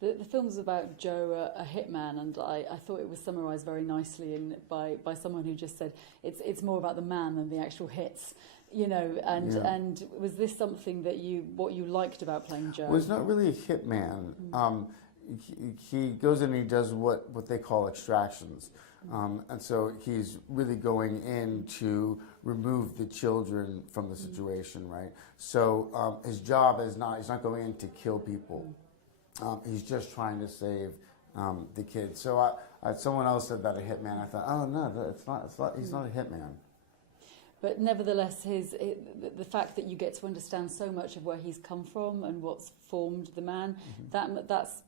The film's about Joe, a hitman, and I thought it was summarised very nicely by someone who just said it's more about the man than the actual hits, you know. And was this something that what you liked about playing Joe? Well, he's not really a hitman. He goes in and he does what they call extractions. And so he's really going in to remove the children from the situation, right? So his job is he's not going in to kill people. He's just trying to save the kids. So someone else said that a hitman. I thought, oh no, it's not. He's not a hitman. But nevertheless, the fact that you get to understand so much of where he's come from and what's formed the man, that's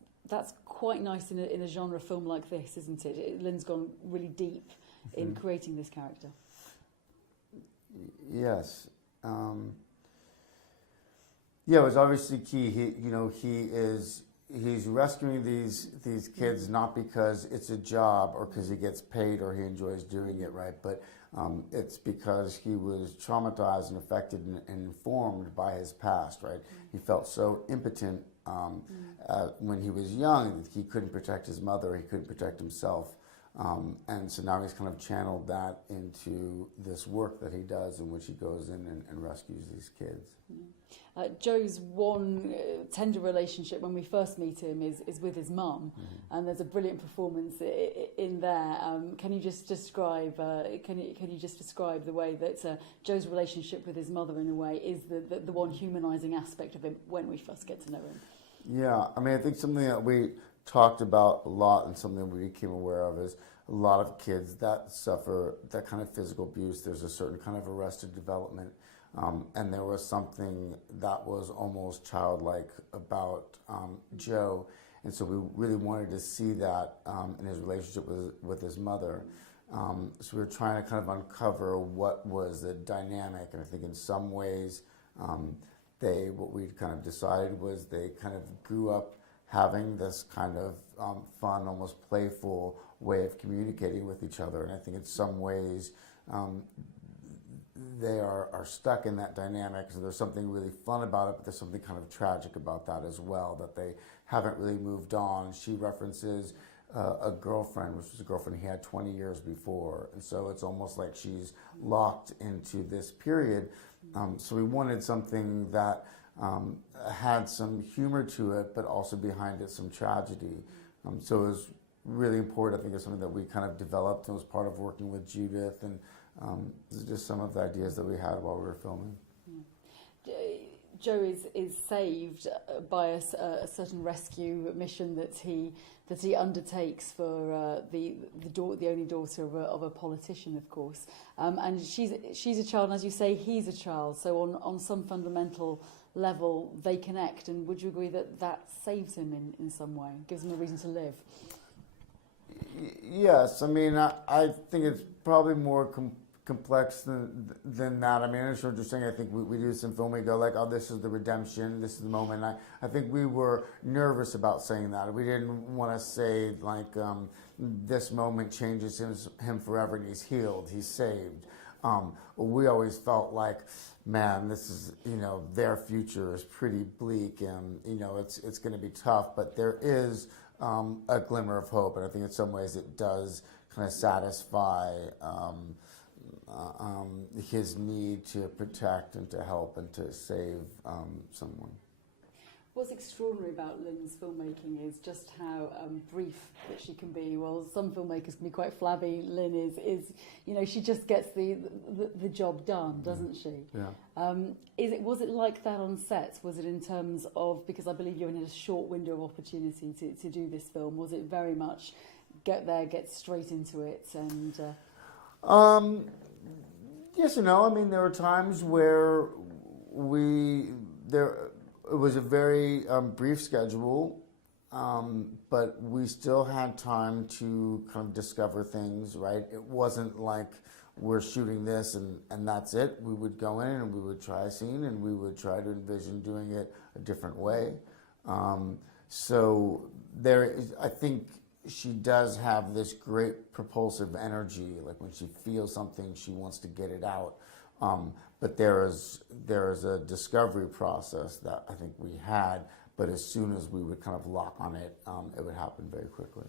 quite nice in a genre film like this, isn't it? Lynn's gone really deep in creating this character. Yes. Yeah, it was obviously key. He's rescuing these kids not because it's a job or because he gets paid or he enjoys doing it, right? But it's because he was traumatized and affected and informed by his past, right? He felt so impotent when he was young that he couldn't protect his mother, he couldn't protect himself. And so now he's kind of channeled that into this work that he does in which he goes in and rescues these kids. Joe's one tender relationship when we first meet him is with his mum, and there's a brilliant performance in there. Can you just describe the way that Joe's relationship with his mother in a way is the one humanising aspect of him when we first get to know him? Yeah, I mean, I think something that we talked about a lot and something we became aware of is a lot of kids that suffer that kind of physical abuse, there's a certain kind of arrested development. And there was something that was almost childlike about Joe. And so we really wanted to see that in his relationship with his mother. So we were trying to kind of uncover what was the dynamic. And I think in some ways, what we kind of decided was they kind of grew up having this kind of fun, almost playful way of communicating with each other. And I think in some ways, they are stuck in that dynamic. So there's something really fun about it, but there's something kind of tragic about that as well, that they haven't really moved on. She references a girlfriend, which was a girlfriend he had 20 years before. And so it's almost like she's locked into this period. So we wanted something that had some humor to it, but also behind it some tragedy. So it was really important. I think it's something that we kind of developed and was part of working with Judith, and just some of the ideas that we had while we were filming. Joe is saved by a certain rescue mission that he undertakes for the only daughter of a politician, of course, and she's a child, and as you say, he's a child. So on some fundamental level, they connect. And would you agree that saves him in some way, gives him a reason to live? Yes, I mean, I think it's probably more complex than that. I mean, I understand what you're saying. I think we do this in film. We go like, oh, this is the redemption. This is the moment. I think we were nervous about saying that. We didn't want to say like this moment changes him forever and he's healed, he's saved. We always felt like, man, this is, their future is pretty bleak, and it's going to be tough. But there is a glimmer of hope, and I think in some ways it does kind of satisfy his need to protect and to help and to save someone. What's extraordinary about Lynn's filmmaking is just how brief that she can be. Well, some filmmakers can be quite flabby. Lynn is she just gets the job done, doesn't she? Yeah. Was it like that on sets? Was it in terms of, because I believe you only had a short window of opportunity to do this film, was it very much get there, get straight into it, and? Yes and no. I mean, there were times where it was a very brief schedule, but we still had time to kind of discover things, right? It wasn't like we're shooting this and that's it. We would go in and we would try a scene and we would try to envision doing it a different way. So I think she does have this great propulsive energy. Like when she feels something, she wants to get it out. But there is a discovery process that I think we had, but as soon as we would kind of lock on it, it would happen very quickly.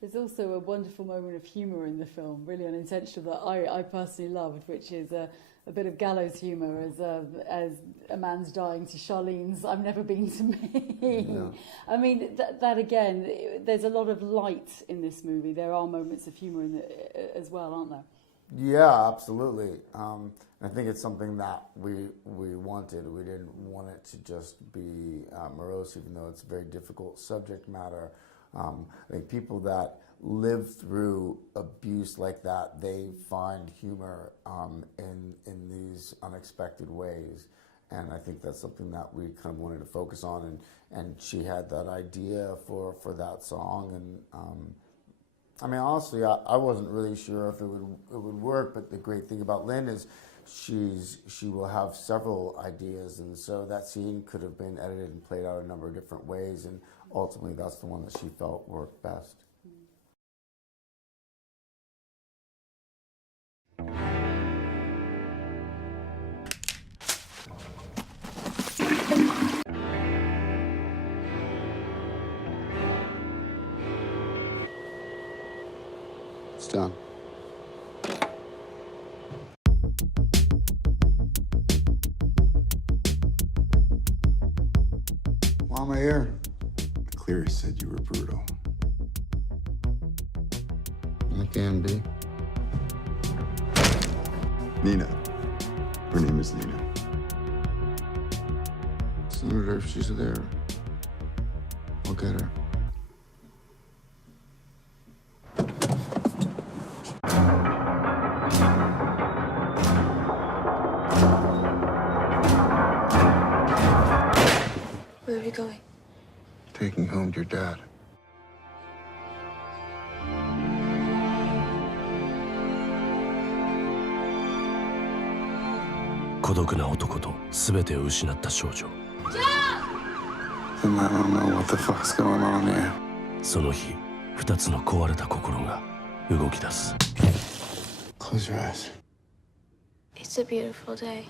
There's also a wonderful moment of humour in the film, really unintentional, that I personally loved, which is a bit of gallows humour as a man's dying to Charlene's "I've never been to me." Yeah. I mean, that again, there's a lot of light in this movie. There are moments of humour in it as well, aren't there? Yeah, absolutely. I think it's something that we wanted. We didn't want it to just be morose, even though it's a very difficult subject matter. I think people that live through abuse like that, they find humor in these unexpected ways. And I think that's something that we kind of wanted to focus on. And she had that idea for that song. And I mean, honestly, I wasn't really sure if it would work. But the great thing about Lynn is she will have several ideas. And so that scene could have been edited and played out a number of different ways. And ultimately, that's the one that she felt worked best. It's done. Why am I here? Cleary said you were brutal. I can be. Nina. Her name is Nina. Senator, if she's there, I'll get her. Where are you going? Taking home your dad. 孤独な男と全てを失った少女。And I don't know what the fuck's going on here. その日、二つの壊れた心が動き出す。 Close your eyes. It's a beautiful day.